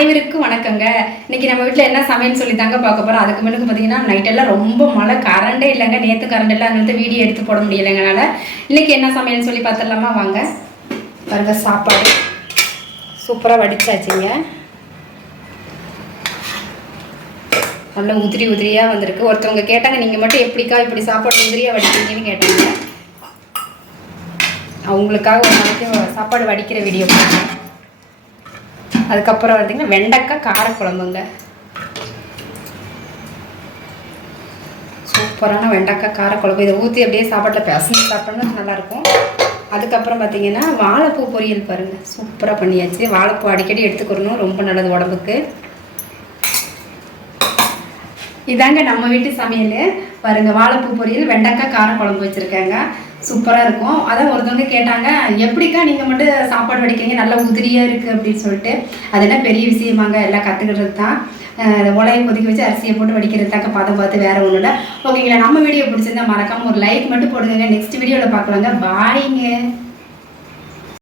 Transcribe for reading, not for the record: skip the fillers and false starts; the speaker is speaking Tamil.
அனைவருக்கும் வணக்கங்க. இன்னைக்கு நம்ம வீட்டில் என்ன சமையல் சொல்லி தாங்க பார்க்க போகிறோம். அதுக்கு முன்னுக்கு பார்த்தீங்கன்னா நைட்டெல்லாம் ரொம்ப மழை, கரண்டே இல்லைங்க. நேற்று கரண்ட் இல்லை, அதனால வீடியோ எடுத்து போட முடியலைங்கனால இன்னைக்கு என்ன சமையல்னு சொல்லி பார்த்துடலாமா வாங்க. பாருங்க, சாப்பாடு சூப்பராக வடிச்சாச்சுங்க. நல்லா உதிரி உதிரியாக வந்திருக்கு. ஒருத்தவங்க கேட்டாங்க, நீங்கள் மட்டும் எப்படிக்கா இப்படி சாப்பாடு உதிரியாக வடிக்கிறீங்கன்னு கேட்டாங்க. அவங்களுக்காக ஒரு நாளைக்கு சாப்பாடு வடிக்கிற வீடியோ போடுறேன். அதுக்கப்புறம் பார்த்தீங்கன்னா வெண்டைக்காய் காரக்குழம்புங்க. சூப்பரான வெண்டைக்காய் காரக்குழம்பு. இதை ஊற்றி அப்படியே சாப்பாட்டில் பேசஞ்சு சாப்பிட்டோம்னா நல்லாயிருக்கும். அதுக்கப்புறம் பார்த்தீங்கன்னா வாழைப்பூ பொரியல் பாருங்கள், சூப்பராக பண்ணியாச்சு. வாழைப்பூ அடிக்கடி எடுத்துக்கிறணும், ரொம்ப நல்லது உடம்புக்கு. இதாங்க நம்ம வீட்டு சமையல் பாருங்கள். வாழைப்பூ பொரியல், வெண்டைக்காய் காரக்குழம்பு வச்சுருக்காங்க, சூப்பராக இருக்கும். அதான் ஒருத்தவங்க கேட்டாங்க, எப்படிக்கா நீங்கள் மட்டும் சாப்பாடு வடிக்கிறீங்க, நல்லா உதிரியாக இருக்குது அப்படின்னு சொல்லிட்டு. அது என்ன பெரிய விஷயமாங்க, எல்லாம் கற்றுக்கிறது தான். உலையை கொதிக்க வச்சு அரிசியை போட்டு வடிக்கிறது தாக்க பதம் பார்த்து, வேறு ஒன்றும் இல்லை. ஓகேங்களா, நம்ம வீடியோ பிடிச்சிருந்தா மறக்காமல் ஒரு லைக் மட்டும் போடுங்க. நெக்ஸ்ட் வீடியோவில் பார்க்கலாங்க. பாய்ங்க.